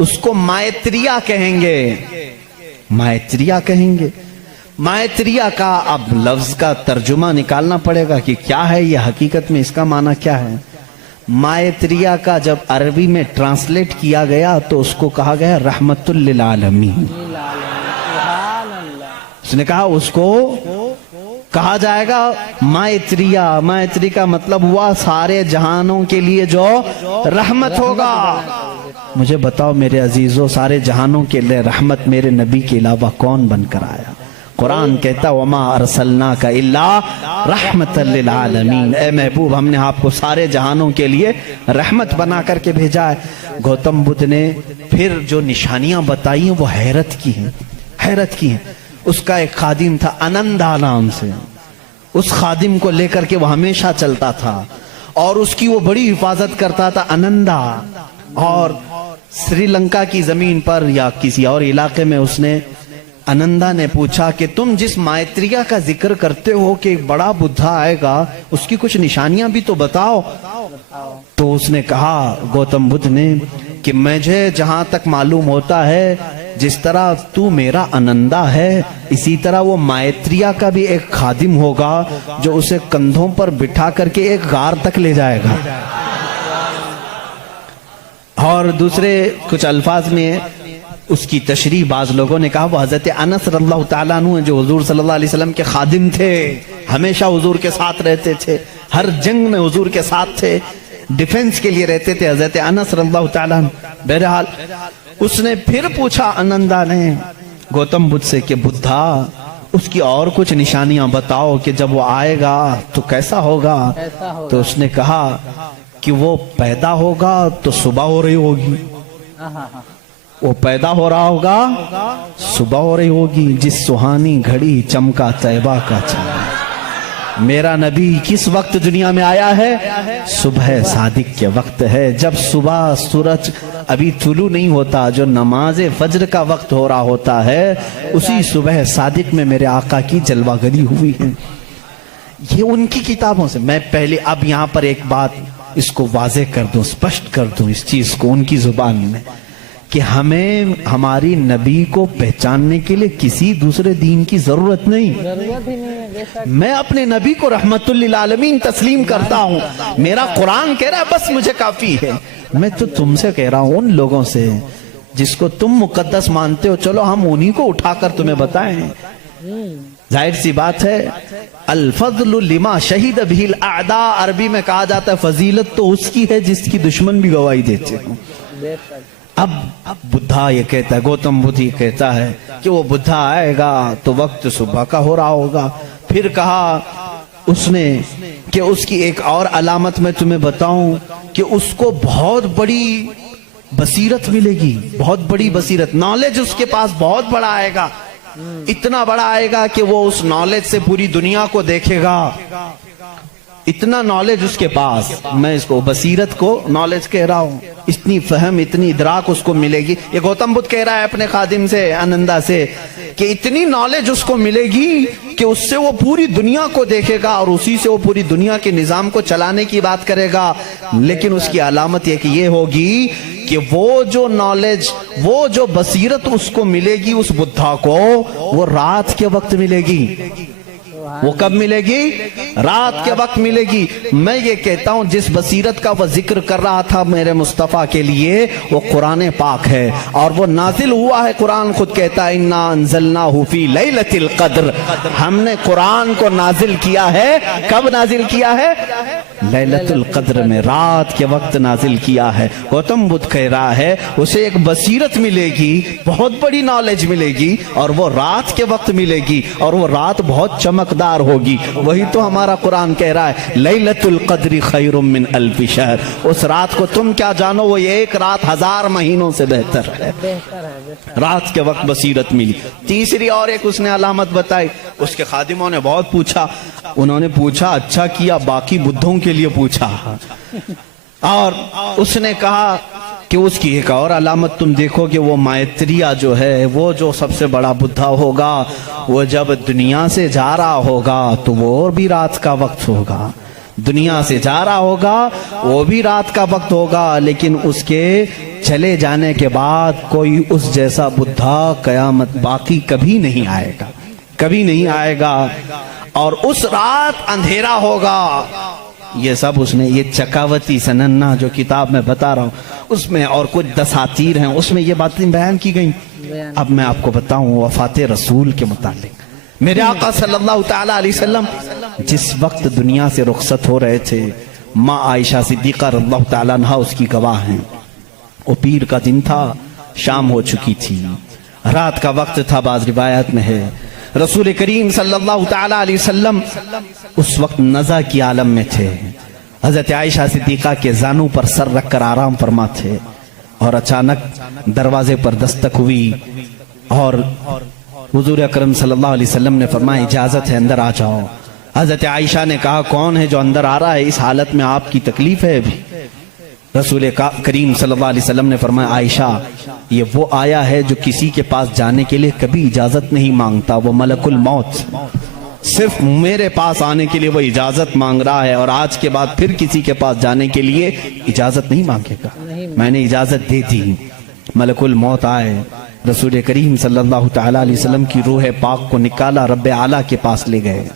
اس کو مائتریہ کہیں گے، مائتریہ کہیں گے۔ مائتریہ کا اب لفظ کا ترجمہ نکالنا پڑے گا کہ کیا ہے یہ، حقیقت میں اس کا معنی کیا ہے۔ مائتریہ کا جب عربی میں ٹرانسلیٹ کیا گیا تو اس کو کہا گیا رحمت للعالمین۔ اس نے کہا اس کو کہا جائے گا مائتریہ۔ مائتری کا مطلب ہوا سارے جہانوں کے لیے جو رحمت ہوگا۔ مجھے بتاؤ میرے عزیزوں، سارے جہانوں کے لیے رحمت میرے نبی کے علاوہ کون بن کر آیا؟ قرآن کہتا وما ارسلناک الا رحمت للعالمین، اے محبوب ہم نے آپ کو سارے جہانوں کے لیے رحمت بنا کر کے بھیجا ہے۔ گوتم بدھ نے پھر جو نشانیاں بتائی ہیں وہ حیرت کی ہیں، حیرت کی ہیں۔ اس کا ایک خادم تھا انندا نام سے، اس خادم کو لے کر کے وہ ہمیشہ چلتا تھا اور اس کی وہ بڑی حفاظت کرتا تھا انندا۔ اور سری لنکا کی زمین پر یا کسی اور علاقے میں اس نے انندا نے پوچھا کہ تم جس مائتریہ کا ذکر کرتے ہو کہ ایک بڑا بدھا آئے گا، اس کی کچھ نشانیاں بھی تو بتاؤ۔ تو اس نے کہا گوتم بدھ نے کہ مجھے جہاں تک معلوم ہوتا ہے جس طرح تو میرا انندا ہے اسی طرح وہ مائتریہ کا بھی ایک خادم ہوگا جو اسے کندھوں پر بٹھا کر کے ایک غار تک لے جائے گا۔ اور دوسرے کچھ الفاظ میں اس کی تشریح بعض لوگوں نے کہا وہ حضرت انس رضی اللہ تعالیٰ عنہ ہیں جو حضور صلی اللہ علیہ وسلم کے خادم تھے، ہمیشہ حضور کے ساتھ رہتے تھے، ہر جنگ میں حضور کے ساتھ تھے، ڈیفنس کے لیے رہتے تھے حضرت انس رضی اللہ تعالیٰ عنہ۔ بہرحال اس نے پھر پوچھا انندا نے گوتم بدھ سے کہ بدھا اس کی اور کچھ نشانیاں بتاؤ کہ جب وہ آئے گا تو کیسا ہوگا۔ تو اس نے کہا کہ وہ پیدا ہوگا تو صبح ہو رہی ہوگی، وہ پیدا ہو رہا ہوگا صبح ہو رہی ہوگی، جس سہانی گھڑی چمکا طیبہ کا چمن۔ میرا نبی کس وقت دنیا میں آیا ہے؟ صبح صادق کے وقت ہے، جب صبح سورج ابھی طلوع نہیں ہوتا، جو نماز فجر کا وقت ہو رہا ہوتا ہے، اسی صبح صادق میں میرے آقا کی جلوہ گری ہوئی ہے۔ یہ ان کی کتابوں سے۔ میں پہلے اب یہاں پر ایک بات اس کو واضح کر دوں، سپشٹ کر دوں اس چیز کو ان کی زبان میں کہ ہمیں ہماری نبی کو پہچاننے کے لیے کسی دوسرے دین کی ضرورت نہیں۔ میں اپنے نبی کو رحمت للعالمین تسلیم کرتا ہوں، میرا قرآن کہہ رہا ہے بس مجھے کافی ہے۔ میں تو تم سے کہہ رہا ہوں، ان لوگوں سے جس کو تم مقدس مانتے ہو، چلو ہم انہی کو اٹھا کر تمہیں بتائیں۔ ظاہر سی بات ہے الفضل لما شہید بہ الاعداء، عربی میں کہا جاتا ہے فضیلت تو اس کی ہے جس کی دشمن بھی گواہی دیتے ہوں۔ اب بدھا یہ کہتا ہے، گوتم بدھ یہ کہتا ہے کہ وہ بدھا آئے گا تو وقت صبح کا ہو رہا ہوگا۔ پھر کہا اس نے کہ اس کی ایک اور علامت میں تمہیں بتاؤں کہ اس کو بہت بڑی بصیرت ملے گی، بہت بڑی بصیرت، نالج اس کے پاس بہت بڑا آئے گا، اتنا بڑا آئے گا کہ وہ اس نالج سے پوری دنیا کو دیکھے گا، اتنا نالج اس کے پاس۔ میں اس کو بصیرت کو نالج کہہ رہا ہوں، اتنی فہم اتنی ادراک اس کو ملے گی۔ یہ گوتم بدھ کہہ رہا ہے اپنے خادم سے انندا سے کہ اتنی نالج اس کو ملے گی کہ اس سے وہ پوری دنیا کو دیکھے گا اور اسی سے وہ پوری دنیا کے نظام کو چلانے کی بات کرے گا۔ لیکن اس کی علامت یہ کہ یہ ہوگی کہ وہ جو نالج، وہ جو بصیرت اس کو ملے گی اس بدھا کو، وہ رات کے وقت ملے گی۔ وہ کب ملے گی؟ رات کے وقت ملے گی۔ میں یہ کہتا ہوں جس بصیرت کا وہ ذکر کر رہا تھا میرے مصطفیٰ کے لیے، وہ قرآن پاک ہے اور وہ نازل ہوا ہے۔ قرآن خود کہتا ہے انا انزلناہ فی لیلۃ القدر، ہم نے قرآن کو نازل کیا ہے۔ کب نازل کیا ہے؟ لیلۃ القدر میں، رات کے وقت نازل کیا ہے۔ گوتم بدھ کہہ رہا ہے اسے ایک بصیرت ملے گی، بہت بڑی نالج ملے گی اور وہ رات کے وقت ملے گی اور وہ رات بہت چمکدار ہوگی۔ وہی تو ہمارا قرآن کہہ رہا ہے لیلۃ القدر خیر من الف شہر، اس رات کو تم کیا جانو، وہ ایک رات 1000 مہینوں سے بہتر ہے۔ رات کے وقت بصیرت ملی۔ تیسری اور ایک اس نے علامت بتائی، اس کے خادموں نے بہت پوچھا، انہوں نے پوچھا اچھا کیا، باقی بدھوں کے لیے پوچھا، اور اس نے کہا کہ اس کی ایک اور علامت تم دیکھو کہ وہ مائتریہ جو ہے، وہ جو سب سے بڑا بدھا ہوگا، وہ جب دنیا سے جا رہا ہوگا تو وہ بھی رات کا وقت ہوگا، دنیا سے جا رہا ہوگا وہ بھی رات کا وقت ہوگا، لیکن اس کے چلے جانے کے بعد کوئی اس جیسا بدھا قیامت باقی کبھی نہیں آئے گا، کبھی نہیں آئے گا، اور اس رات اندھیرا ہوگا۔ یہ سب اس نے، یہ چکاوتی سننا جو کتاب میں بتا رہا ہوں اس میں، اور کچھ دساتیر ہیں اس میں یہ باتیں بیان کی گئیں۔ اب میں آپ کو بتاؤں وفات رسول کے متعلق۔ میرے آقا صلی اللہ تعالی علیہ وسلم جس وقت دنیا سے رخصت ہو رہے تھے، ماں عائشہ صدیقہ رضی اللہ تعالیٰ عنہا اس کی گواہ ہیں۔ وہ پیر کا دن تھا، شام ہو چکی تھی، رات کا وقت تھا، بعض روایات میں ہے۔ رسول کریم صلی اللہ تعالی علیہ وسلم اس وقت نزع کی عالم میں تھے۔ حضرت عائشہ صدیقہ کے زانوں پر سر رکھ کر آرام فرما تھے، اور اچانک دروازے پر دستک ہوئی، اور حضور اکرم صلی اللہ علیہ وسلم نے فرمایا اجازت ہے اندر آ جاؤ۔ حضرت عائشہ نے کہا کون ہے جو اندر آ رہا ہے، اس حالت میں آپ کی تکلیف ہے ابھی؟ رسول کریم صلی اللہ علیہ وسلم نے فرمایا عائشہ یہ وہ آیا ہے جو کسی کے پاس جانے کے لیے کبھی اجازت نہیں مانگتا، وہ ملک الموت، صرف میرے پاس آنے کے لیے وہ اجازت مانگ رہا ہے، اور آج کے بعد پھر کسی کے پاس جانے کے لیے اجازت نہیں مانگے گا۔ میں نے اجازت دے دی، ملک الموت آئے، رسول کریم صلی اللہ تعالی علیہ وسلم کی روح پاک کو نکالا، رب اعلیٰ کے پاس لے گئے۔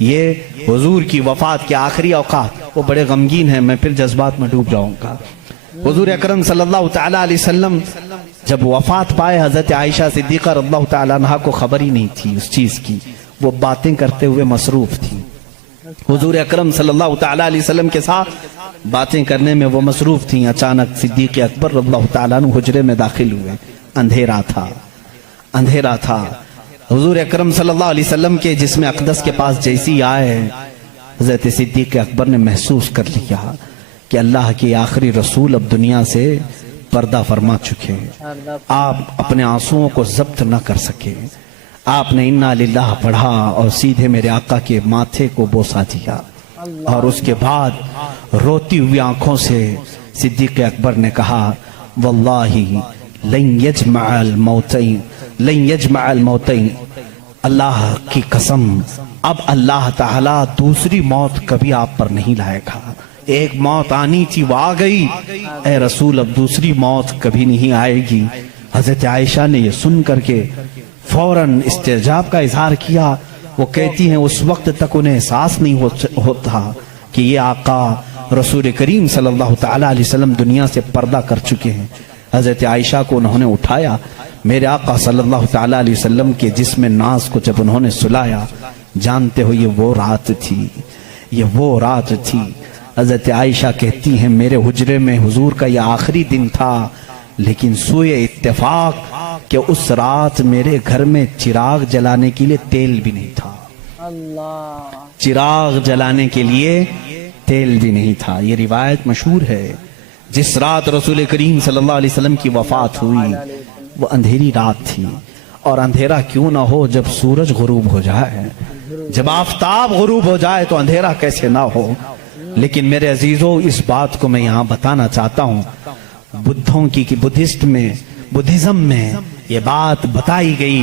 یہ حضور کی وفات کے آخری اوقات، وہ بڑے غمگین ہیں، میں پھر جذبات میں ڈوب جاؤں گا۔ حضور اکرم صلی اللہ تعالی علیہ وسلم جب وفات پائے، حضرت عائشہ صدیقہ رضی اللہ تعالی عنہا کو خبر ہی نہیں تھی اس چیز کی، وہ باتیں کرتے ہوئے مصروف تھی۔ حضور اکرم صلی اللہ تعالی علیہ وسلم کے ساتھ باتیں کرنے میں وہ مصروف تھیں۔ اچانک صدیق اکبر رضی اللہ تعالیٰ عنہ حجرے میں داخل ہوئے، اندھیرا تھا، اندھیرا تھا۔ حضور اکرم صلی اللہ علیہ وسلم کے جسم اقدس کے پاس جیسی آئے، حضرت صدیق اکبر نے محسوس کر لیا کہ اللہ کے آخری رسول اب دنیا سے پردہ فرما چکے۔ آپ اپنے آنسوؤں کو ضبط نہ کر سکے، آپ نے انا للہ پڑھا اور سیدھے میرے آقا کے ماتھے کو بوسہ دیا، اور اس کے بعد روتی ہوئی آنکھوں سے صدیق اکبر نے کہا واللہ لن یجمع الموتین، لن یجمع الموتین، اللہ کی قسم اب اللہ تعالیٰ دوسری موت کبھی آپ پر نہیں لائے گا۔ ایک موت آنی تھی وہ آ گئی، اے رسول اب دوسری موت کبھی نہیں آئے گی۔ حضرت عائشہ نے یہ سن کر کے فوراً استعجاب کا اظہار کیا۔ وہ کہتی ہیں اس وقت تک انہیں احساس نہیں ہوتا کہ یہ آقا رسول کریم صلی اللہ تعالی علیہ وسلم دنیا سے پردہ کر چکے ہیں۔ حضرت عائشہ کو انہوں نے اٹھایا، میرے آقا صلی اللہ تعالی علیہ وسلم کے جسم ناز کو جب انہوں نے سلایا، جانتے ہو یہ وہ رات تھی، یہ وہ رات تھی۔ حضرت عائشہ کہتی ہیں میرے حجرے میں حضور کا یہ آخری دن تھا، لیکن سوئے اتفاق کہ اس رات میرے گھر میں چراغ جلانے کے لیے تیل بھی نہیں تھا، اللہ، چراغ جلانے کے لیے تیل بھی نہیں تھا۔ یہ روایت مشہور ہے۔ جس رات رسول کریم صلی اللہ علیہ وسلم کی وفات ہوئی وہ اندھیری رات تھی، اور اندھیرا کیوں نہ ہو جب سورج غروب ہو جائے، جب آفتاب غروب ہو جائے تو اندھیرا کیسے نہ ہو۔ لیکن میرے عزیزوں اس بات کو میں یہاں بتانا چاہتا ہوں، بدھوں کی کہ بدھزم میں یہ بات بتائی گئی۔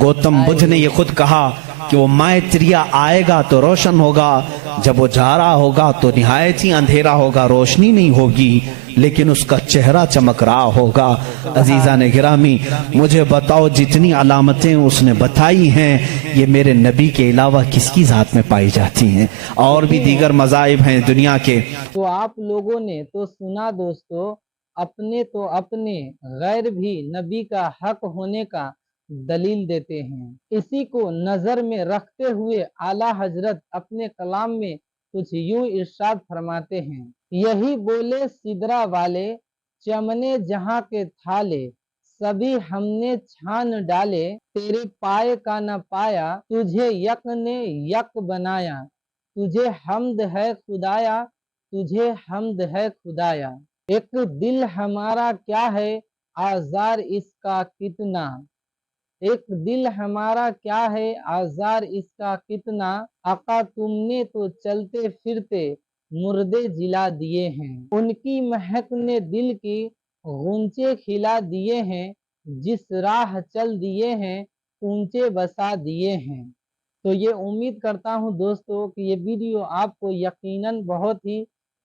گوتم بدھ نے یہ خود کہا کہ وہ مائتریا آئے گا تو روشن ہوگا، جب وہ جا رہا ہوگا تو نہایت ہی اندھیرا ہوگا، روشنی نہیں ہوگی، لیکن اس کا چہرہ چمک رہا ہوگا۔ عزیزان گرامی مجھے بتاؤ جتنی علامتیں اس نے بتائی ہیں یہ میرے نبی کے علاوہ کس کی ذات میں پائی جاتی ہیں؟ اور بھی دیگر مذاہب ہیں دنیا کے۔ تو آپ لوگوں نے تو سنا دوستو، اپنے غیر بھی نبی کا حق ہونے کا دلیل دیتے ہیں۔ اسی کو نظر میں رکھتے ہوئے اعلیٰ حضرت اپنے کلام میں کچھ یوں ارشاد فرماتے ہیں، یہی بولے سدرا والے چمنے جہاں کے تھالے، سبھی ہم نے چھان ڈالے، تیرے پائے کا نہ پایا، تجھے یک نے یک بنایا، تجھے حمد ہے خدایا، تجھے حمد ہے خدایا۔ ایک دل ہمارا کیا ہے آزار اس کا کتنا، ایک دل ہمارا کیا ہے آزار اس کا کتنا، آقا تم نے تو چلتے پھرتے مردے جلا دیے ہیں، ان کی مہک نے دل کی غنچے کھلا دیے ہیں، جس راہ چل دیے ہیں اونچے بسا دیے ہیں۔ تو یہ امید کرتا ہوں دوستو کہ یہ ویڈیو آپ کو یقیناً بہت ہی